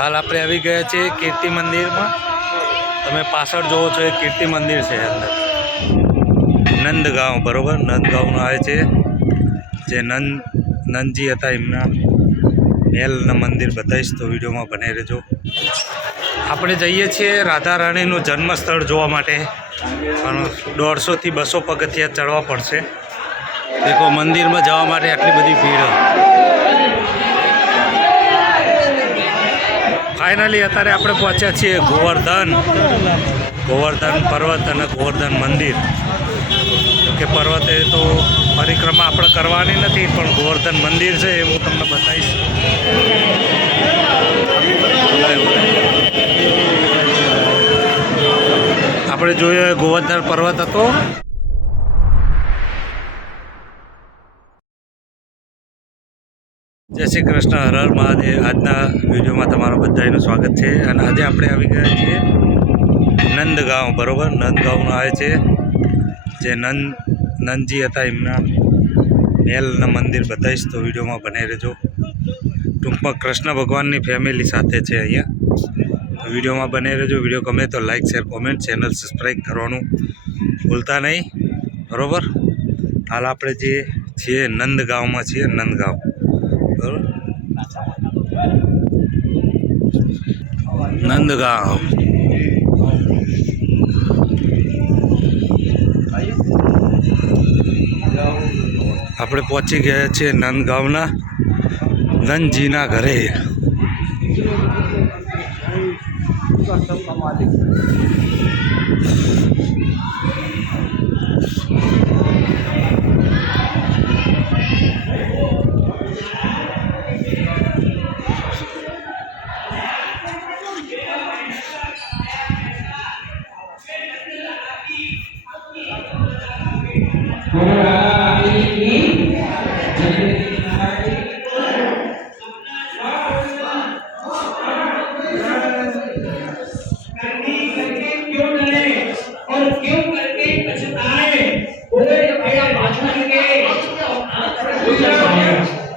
હાલ આપણે આવી ગયા છીએ કીર્તિ મંદિરમાં। તમે પાછળ જોવો છો એ કીર્તિ મંદિર છે અંદર નંદગાંવ, બરોબર। નંદગાંવમાં આવે છે જે નંદજી હતા એમના મહેલના મંદિર બતાવીશ, તો વિડીયોમાં બને રહેજો। આપણે જઈએ છીએ રાધા રાણીનું જન્મસ્થળ જોવા માટે, પણ 150 થી 200 પગથિયા ચડવા પડશે। દેખો મંદિરમાં જવા માટે આટલી બધી ભીડ। ફાઇનલી અત્યારે આપણે પહોંચ્યા છીએ ગોવર્ધન પર્વત અને ગોવર્ધન મંદિર। કે પર્વતે તો પરિક્રમા આપણે કરવાની નથી, પણ ગોવર્ધન મંદિર છે એ હું તમને બતાવીશ। આપણે જોયું ગોવર્ધન પર્વત હતો। જય શ્રી કૃષ્ણ, હર હર મહાદેવ। આજના વિડીયોમાં તમારું બધાનું સ્વાગત છે। અને આજે આપણે આવી ગયા છીએ નંદગાંવ, બરોબર। નંદગાંવમાં આવે છે જે નંદજી હતા એમના મહેલના મંદિર બતાવીશ, તો વિડીયોમાં બને રહેજો। ટૂંકમાં કૃષ્ણ ભગવાનની ફેમિલી સાથે છે અહીંયા, તો વિડીયોમાં બને રહેજો। વિડીયો ગમે તો like, share, comment, channel subscribe કરવાનું ભૂલતા નહીં, બરાબર। હાલ આપણે જે છીએ નંદગાંવમાં છીએ, નંદગાંવ, બરાબર। નંદગાંવ આપણે પહોંચી ગયા છીએ નંદગાંવના નંદજીના ઘરે।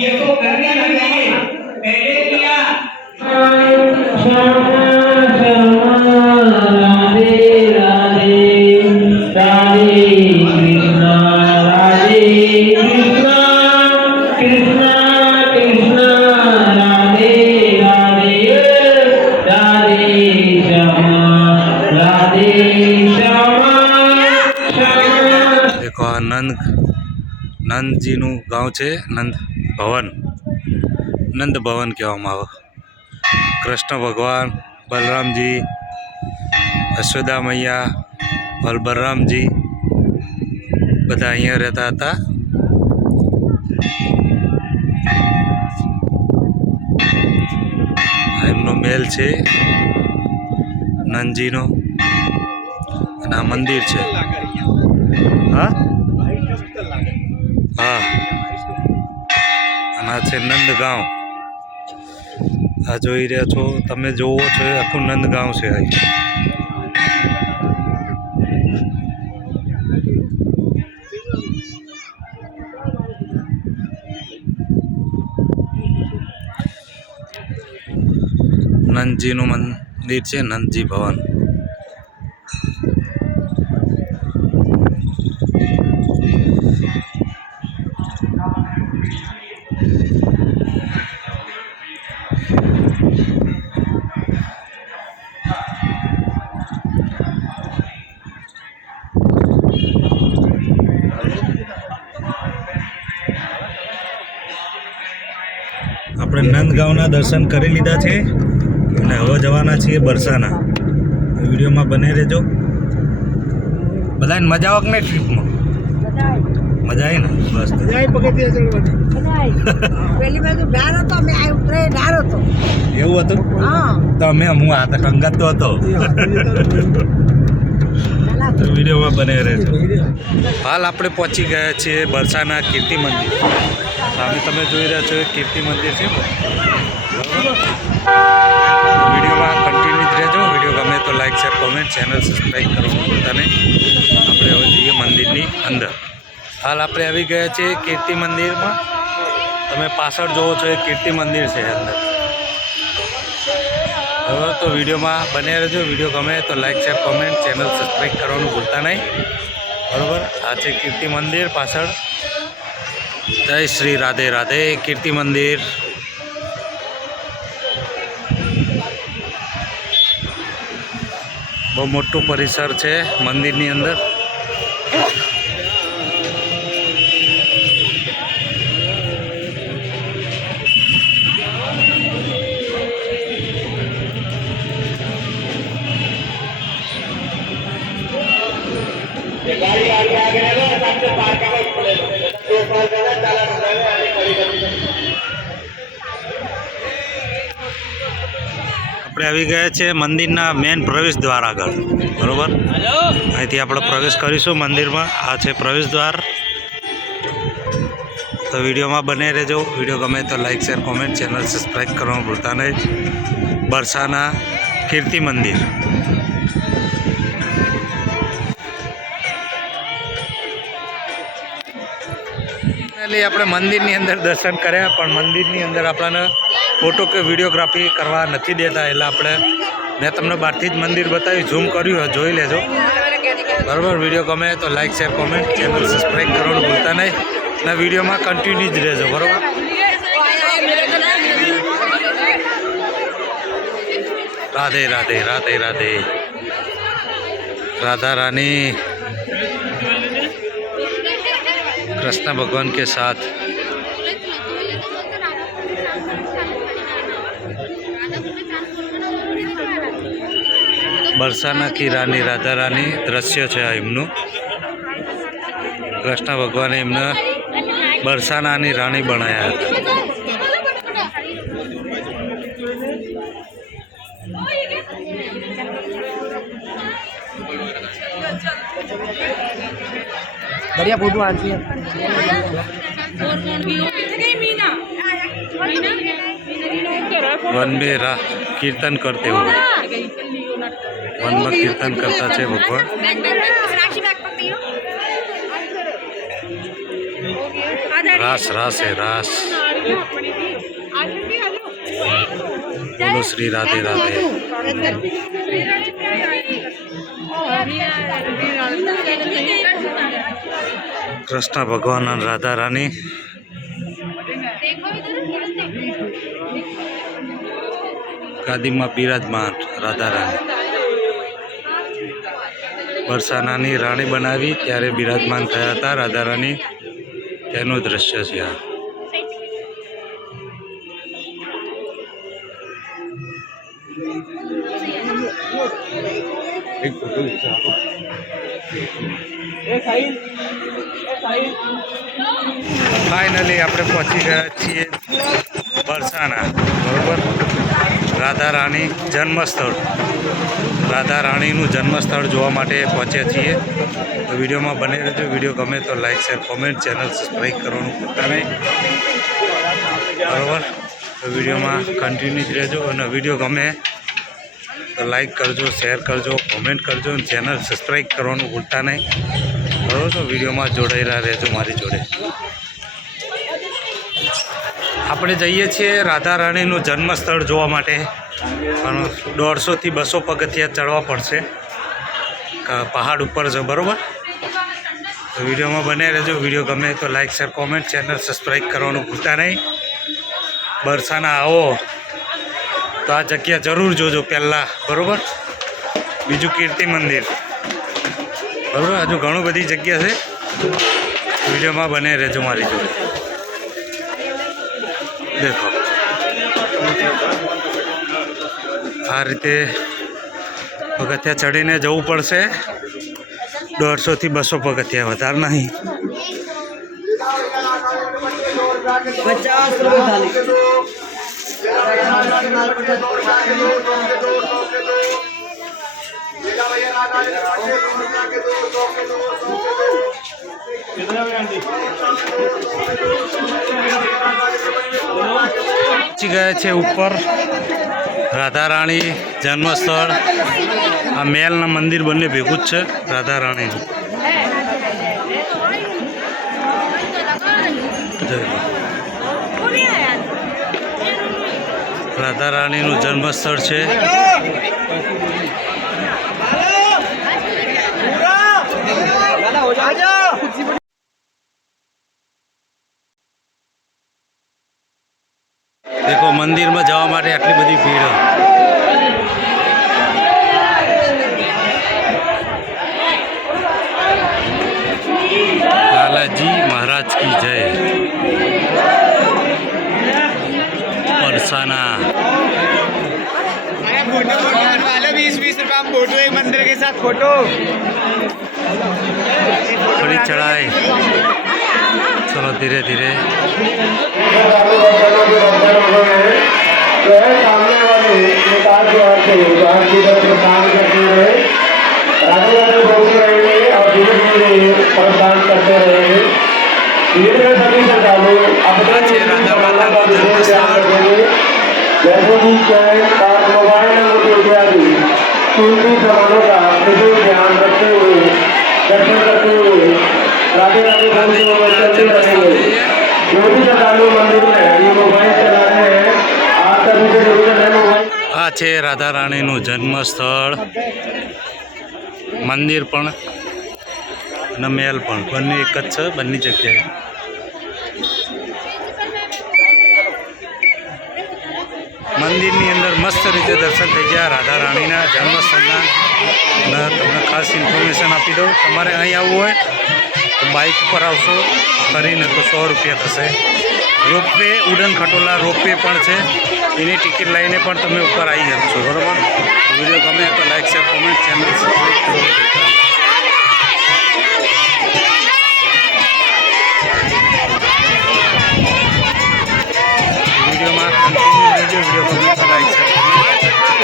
ये तो करने लगे पहले किया। देखो आ नंदजीનું ગામ છે નંદ ભવન કહેવામાં આવે। કૃષ્ણ ભગવાન, બલરામજી, યશોદા મૈયા, બલરામજી બધા અહીંયા રહેતા હતા। એમનો મહેલ છે નંદજીનો, અને આ મંદિર છે। હા હા, અને આ છે નંદગાંવ। આ જોઈ રહ્યા છો તમે, જોવો છો એ આખું નંદગાંવ છે। નંદજીનું મંદિર છે, નંદજી ભવન। આપણે નંદગાંવના દર્શન કરી લીધા છે અને હવે જવાના છીએ બરસાના। વિડીયોમાં બને રહેજો। બધાને મજા આવે કે નહીં ટ્રીપમાં? મજા આવી ને? બસ પેલી બાજુ ડાર હતો, મેં આ ઉતરે ડાર હતો। એવું હતું? તો હું આ કંગાત તો હતો। વિડીયોમાં બને રહેજો। હાલ આપણે પહોંચી ગયા છીએ બરસાના કીર્તિ મંદિર। સામે તમે જોઈ રહ્યા છો એ કીર્તિ મંદિર છે, બરાબર। વિડીયોમાં કન્ટિન્યુ જ રહેજો। વિડીયો ગમે તો like, share, comment, channel subscribe કરવાનું ભૂલતા નહીં। આપણે હવે જઈએ મંદિરની અંદર। હાલ આપણે આવી ગયા છીએ કીર્તિ મંદિરમાં। તમે પાછળ જોવો છો એ કીર્તિ મંદિર છે અંદર। બરાબર, તો વિડીયોમાં બને રહેજો. વિડીયો ગમે તો like share comment channel subscribe કરવાનું ભૂલતા નહીં. બરાબર, આ છે કીર્તિ મંદિર પાછળ. જય શ્રી રાધે રાધે. કીર્તિ મંદિર બહુ મોટું પરિસર છે મંદિરની અંદર. गाड़ी आगे आगे है ना सबसे पार का मत पड़े तो पार करना चाला होगा आगे खड़ी कर આપણે આવી ગયા છે મંદિરના મેન પ્રવેશ દ્વાર આગળ. બરાબર, અહીંથી આપણે પ્રવેશ કરીશું મંદિરમાં. આ છે પ્રવેશ દ્વાર. તો વિડીયોમાં બને રહેજો. વિડીયો ગમે તો like share comment channel subscribe કરવાનું ભૂલતા નહીં. બરસાના કીર્તિ મંદિર. આપણે મંદિરની અંદર દર્શન કર્યા, પણ મંદિરની અંદર આપણને ફોટો કે વિડીયોગ્રાફી કરવા નથી દેતા. એટલે આપણે મેં તમને બહારથી જ મંદિર બતાવ્યું, ઝૂમ કર્યું, જોઈ લેજો. બરાબર, વિડીયો ગમે તો like share comment channel subscribe કરવાનું ભૂલતા નહીં. અને વિડીયોમાં કન્ટિન્યુ જ રહેજો. બરાબર, રાધે રાધે રાધે રાધે. राधा रानी कृष्ण भगवान के साथ बरसाना की रानी राधा रानी दृश्य है एमनु. कृष्ण भगवान एमने बरसानानी रानी बनाया था. बढ़िया फोटो आती है. वन में कीर्तन करते हुए, वन में कीर्तन करता है भगवान. रास रास है रास. बोलो श्री राधे राधे. कृष्ण भगवान और राधा रानी गादी में बिराजमान. राधा रानी बरसानानी राणी बनावी त्यारे बिराजमान थया था. राधा रानी तेनो दृश्य है. आ फाइनली આપણે પહોંચી ગયા છીએ બરસાના. બરાબર, રાધા રાણી જન્મસ્થળ. રાધા રાણીનું જન્મસ્થળ જોવા માટે પહોંચ્યા છીએ. તો વિડીયોમાં બને રહેજો. વિડીયો ગમે તો like share comment channel subscribe કરવાનું ભૂલતા નહીં. બરાબર, તો વિડીયોમાં કન્ટિન્યુ જ રહેજો. અને વિડીયો ગમે તો લાઈક કરજો, શેર કરજો, કોમેન્ટ કરજો અને ચેનલ સબસ્ક્રાઈબ કરવાનું ભૂલતા નહીં. બરાબર, તો વિડીયોમાં જોડાયેલા રહેજો મારી જોડે. આપણે જઈએ છીએ રાધા રાણીનું જન્મસ્થળ જોવા માટે, પણ 150થી 200 પગથિયા ચડવા પડશે. પહાડ ઉપર છે. બરાબર, તો વિડીયોમાં બને રહેજો. વિડીયો ગમે તો like share comment channel subscribe કરવાનું ભૂલતા નહીં. બરસાના આવો તો આ જગ્યા જરૂર જોજો પહેલાં. બરાબર, બીજું કીર્તિ મંદિર. બરાબર, હજુ ઘણું બધી જગ્યા છે. વિડીયોમાં બને રહેજો મારી જોડે. દેખો આ રીતે પગથિયા ચડીને જવું પડશે. 150થી 200 પગથિયા, વધારે નહીં. 50 रुपये थाली. પહોંચી ગયા છે ઉપર રાધા રાણી જન્મસ્થળ. આ મહેલના મંદિર બંને ભેગું જ છે રાધા રાણીનું. રાધા રાણીનું જન્મસ્થળ છે. દેખો મંદિરમાં જવા માટે આટલી બધી ભીડ. લાલાજી મહારાજ કી જય. बरसाना फोटो वाले 20-20 रुपया फोटो एक मंदिर के साथ फोटो बड़ी चढ़ाई. चलो धीरे धीरे. सामने वाले निकाल द्वार से द्वार की तरफ प्रदान करते रहे, आगे आगे बोलते रहेंगे और धीरे धीरे प्रदान करते रहेंगे. धीरे धीरे सभी श्रद्धालु अपने जैसे भी चैन कार्ड मोबाइल नंबर इत्यादि कीमती सामानों का विशेष ध्यान रखते हुए दर्शन करते हुए राधे राधे बोलते हुए चलते रहेंगे. जो भी श्रद्धालु मंदिर में ये मोबाइल चला रहे हैं, आप सभी से जरूरत है मोबाइल. આ છે રાધા રાણીનું જન્મસ્થળ. મંદિર પણ અને મહેલ પણ બંને એક જ છે બંને જગ્યાએ. મંદિરની અંદર મસ્ત રીતે દર્શન થઈ ગયા રાધા રાણીના જન્મસ્થળના. અને તમને ખાસ ઇન્ફોર્મેશન આપી દઉં, તમારે અહીં આવવું હોય તો બાઇક ઉપર આવશો કરીને તો 100 રૂપિયા થશે. રોપવે ઉડન ખટોલા રોપવે પણ છે, એની ટિકિટ લઈને પણ તમે ઉપર આવી શકશો. બરાબર. વિડીયો ગમે તો like share comment channel subscribe કરો. વિડીયોમાં કન્ટિન્યુ રહેજો. વિડીયો ગમે તો like share comment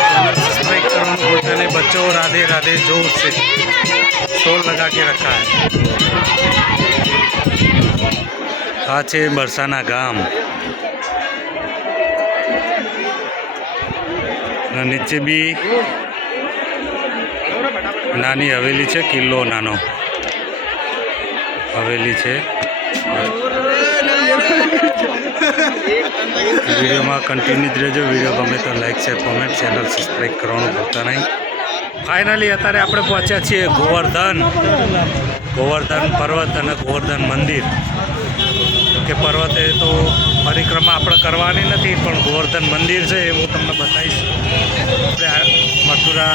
channel subscribe करना भूलता नहीं. बच्चों राधे राधे जोर से शोर लगा के रखा है. आ छे बरसाना गाम. नीचे भी नानी हवेली है, किल्लो नानो हवेली है. वीडियो में कंटिन्यू रहो. वीडियो गमे तो like share comment channel subscribe करना भूलता नहीं. फाइनली अत्यारे आपणे पहुंच्या छीए गोवर्धन. गोवर्धन पर्वत और गोवर्धन मंदिर. के पर्वते तो परिक्रमा આપણે કરવાની નથી, પણ ગોવર્ધન મંદિર છે એ હું તમને બતાવીશ. આપણે મથુરા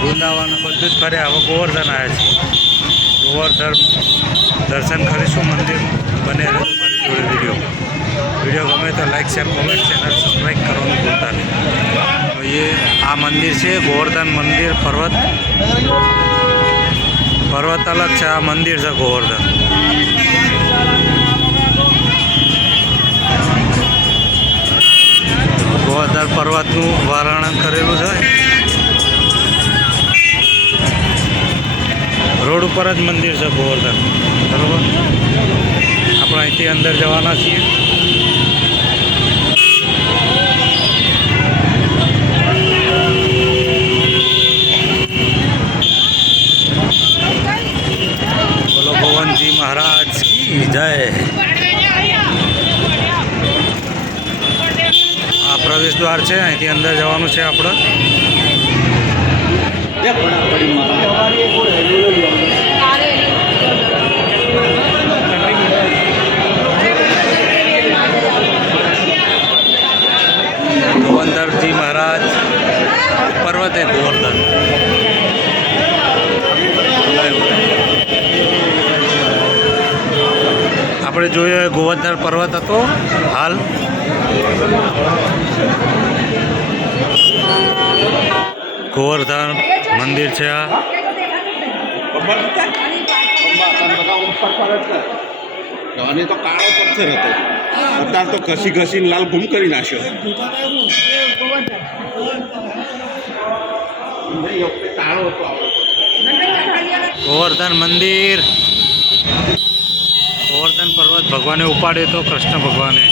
વૃંદાવન બધું જ ફર્યા, હવે ગોવર્ધન આવ્યા છીએ. ગોવર્ધન દર્શન કરીશું મંદિર. બને રહેજો મારી જોડે वीडियो गमे तो like share comment channel subscribe करना भूलता नहीं. तो ये आ मंदिर से गोवर्धन मंदिर. पर्वत पर्वत अलग है, आ मंदिर से गोवर्धन. गोवर्धन पर्वतનું વર્ણન કરેલું છે. રોડ ઉપર જ મંદિર છે ગોવર્ધન. બરાબર. આપણે અહીંથી અંદર જવાના છીએ. બોલો ભગવાનજી મહારાજ કી જય. આ પ્રવેશ દ્વાર છે, અહીંથી અંદર જવાનું છે આપણે. ગોવર્ધનજી મહારાજ પર્વત है गोवर्धन. આપણે જોયો ગોવર્ધન પર્વત હતો. હાલ ગોવર્ધન મંદિર છે. આ અને તો કાળો પથ્થર હતો, અત્યારે તો ઘસી ઘસીને લાલ ગુમ કરી નાખ્યો. કાળો હતો. ગોવર્ધન મંદિર. ગોવર્ધન પર્વત ભગવાને ઉપાડ્યો તો કૃષ્ણ ભગવાને.